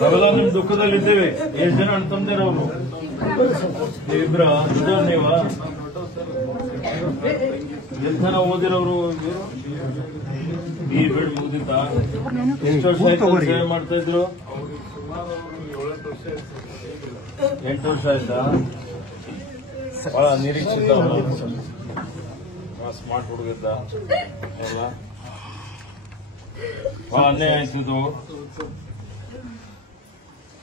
ನಾವೆಲ್ಲ ನಿಮ್ ದುಃಖದಲ್ಲಿದ್ದೇವೆ. ಎಷ್ಟು ಜನ ಅಣ್ತಂದಿರ ಅವರು ಇಬ್ರ ನೀವ ಎಷ್ಟು ಜನ ಓದಿರೋರು ಈ ಬಿಡ್ ಮುಗ್ದಿತ್ತ? ಎಷ್ಟು ವರ್ಷ ಸೇವೆ ಮಾಡ್ತಾ ಇದ್ರು? 8 ವರ್ಷ ಆಯ್ತಾ? ಬಹಳ ನಿರೀಕ್ಷಿತ ಸ್ಮಾರ್ಟ್ ಹುಡುಗಿದ್ದ ಅಲ್ಲ, ಬಹಳ ಅನ್ಯಾಯ ಆಯ್ತಿದ್ದು.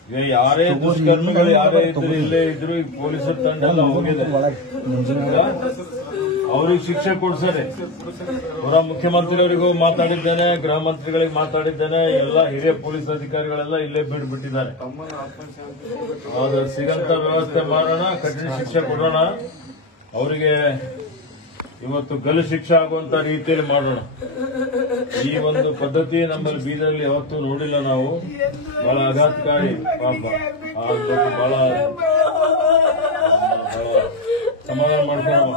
ಈಗ ಯಾರೇ ದುಷ್ಕರ್ಮಿಗಳು ಯಾರೇ ಇದ್ರು ಇಲ್ಲೇ ಇದ್ರು ಈಗ ಪೊಲೀಸರ ತಂಡ ಎಲ್ಲ ಹೋಗಿದೆ. ಅವ್ರಿಗೆ ಶಿಕ್ಷೆ ಕೊಡ್ಸರೆ. ಹೊರ ಮುಖ್ಯಮಂತ್ರಿಯವರಿಗೂ ಮಾತಾಡಿದ್ದೇನೆ, ಗೃಹ ಮಂತ್ರಿಗಳಿಗೆ ಮಾತಾಡಿದ್ದೇನೆ, ಎಲ್ಲ ಹಿರಿಯ ಪೊಲೀಸ್ ಅಧಿಕಾರಿಗಳೆಲ್ಲ ಇಲ್ಲೇ ಬಿಟ್ಬಿಟ್ಟಿದ್ದಾರೆ. ಅದು ಸಿಗಂತ ವ್ಯವಸ್ಥೆ ಮಾಡೋಣ, ಕಠಿಣ ಶಿಕ್ಷೆ ಕೊಡೋಣ. ಅವರಿಗೆ ಇವತ್ತು ಗಲ್ಲು ಶಿಕ್ಷೆ ಆಗುವಂತ ರೀತಿಯಲ್ಲಿ ಮಾಡೋಣ. ಈ ಒಂದು ಪದ್ಧತಿ ನಮ್ಮಲ್ಲಿ ಬೀದರ್ಲಿ ಯಾವತ್ತೂ ನೋಡಿಲ್ಲ ನಾವು. ಬಹಳ ಆಘಾತಕಾರಿ ಪಾಪ. ಬಹಳ ಸಮಾಧಾನ ಮಾಡ್ಕೊಳ್ಳೋಣ,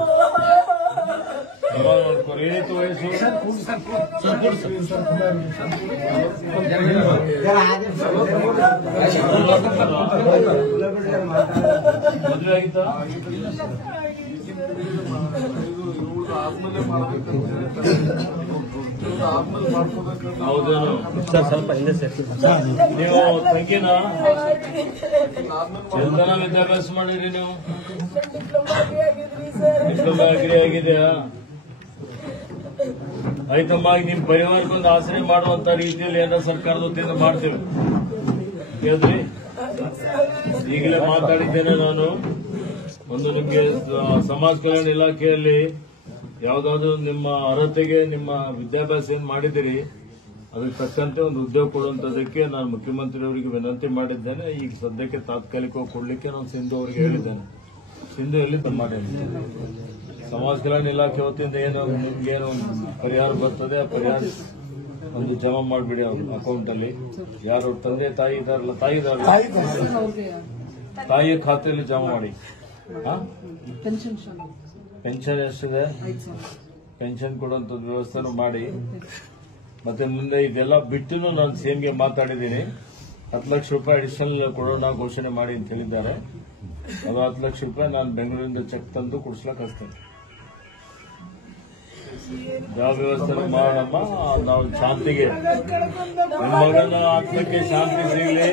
ಸಮಾಧಾನ ಮಾಡ್ಕೋರಿ. ಏನಿತ್ತು ವಯಸ್ಸು? ಮದುವೆ ಆಗಿತ್ತಾ? ಹೌದೇನು? ಸ್ವಲ್ಪ ಹಿಂದೆ ನೀವು ತಂಗಿನ ಎಂತನ ವಿದ್ಯಾಭ್ಯಾಸ ಮಾಡಿರಿ ನೀವು? ಡಿಪ್ಲೊಮಾ ಅಗ್ರಿ ಆಗಿದೆಯಾ? ಆಯ್ತಮ್ಮ, ಈಗ ನಿಮ್ ಪರಿವಾರಕ್ಕೊಂದು ಆಸರೆ ಮಾಡುವಂತ ರೀತಿಯಲ್ಲಿ ಏನಾರ ಸರ್ಕಾರದ ವತಿಯಿಂದ ಮಾಡ್ತೇವೆ. ಕೇಳ್ರಿ, ಈಗಲೇ ಮಾತಾಡಿದ್ದೇನೆ ನಾನು. ಒಂದು ನಿಮ್ಗೆ ಸಮಾಜ ಕಲ್ಯಾಣ ಇಲಾಖೆಯಲ್ಲಿ ಯಾವ್ದಾದ್ರು ನಿಮ್ಮ ಅರ್ಹತೆಗೆ ನಿಮ್ಮ ವಿದ್ಯಾಭ್ಯಾಸ ಏನ್ ಮಾಡಿದಿರಿ ಅದಕ್ಕೆ ತಕ್ಕಂತೆ ಒಂದು ಉದ್ಯೋಗ ಕೊಡುವಂತದಕ್ಕೆ ನಾನು ಮುಖ್ಯಮಂತ್ರಿಯವರಿಗೆ ವಿನಂತಿ ಮಾಡಿದ್ದೇನೆ. ಈಗ ಸದ್ಯಕ್ಕೆ ತಾತ್ಕಾಲಿಕವಾಗಿ ಕೊಡ್ಲಿಕ್ಕೆ ನಾನು ಸಿಂಧು ಅವರಿಗೆ ಹೇಳಿದ್ದೇನೆ. ಸಿಂಧು ಎಲ್ಲಿ ಮಾಡಿ ಸಮಾಜ ಕಲ್ಯಾಣ ಇಲಾಖೆ ವತಿಯಿಂದ ಏನು ನಿಮ್ಗೇನು ಪರಿಹಾರ ಬರ್ತದೆ ಆ ಪರಿಹಾರ ಒಂದು ಜಮಾ ಮಾಡಿಬಿಡಿ ಅವ್ರ ಅಕೌಂಟ್ ಅಲ್ಲಿ. ಯಾರು ತಂದೆ ತಾಯಿ ಇದಾರಲ್ಲ, ತಾಯಿಯ ಖಾತೆಯಲ್ಲಿ ಜಮಾ ಮಾಡಿ. ಪೆನ್ಷನ್ ಎಷ್ಟಿದೆ? ಪೆನ್ಷನ್ ಕೊಡುವಂತದ್ದು ವ್ಯವಸ್ಥೆನೂ ಮಾಡಿ. ಮತ್ತೆ ಮುಂದೆ ಇದೆಲ್ಲ ಬಿಟ್ಟು ನಾನು ಸಿಎಂಗೆ ಮಾತಾಡಿದ್ದೀನಿ. 10 ಲಕ್ಷ ರೂಪಾಯಿ ಅಡಿಷನಲ್ ಕೊಡೋಣ ಘೋಷಣೆ ಮಾಡಿ ಅಂತ ಹೇಳಿದ್ದಾರೆ. ಅದು 10 ಲಕ್ಷ ರೂಪಾಯಿ ನಾನು ಬೆಂಗಳೂರಿಂದ ಚೆಕ್ ತಂದು ಕೊಡಿಸ್ಲಕ್ಕೆ ಹಚ್ತೇನೆ. ಯಾವ ವ್ಯವಸ್ಥೆ ಮಾಡೋಣಮ್ಮ, ನಾವು ಶಾಂತಿಗೆ, ನಿಮ್ಮ ಮಗನ ಆತ್ಮಕ್ಕೆ ಶಾಂತಿ ಸಿಗಲಿ.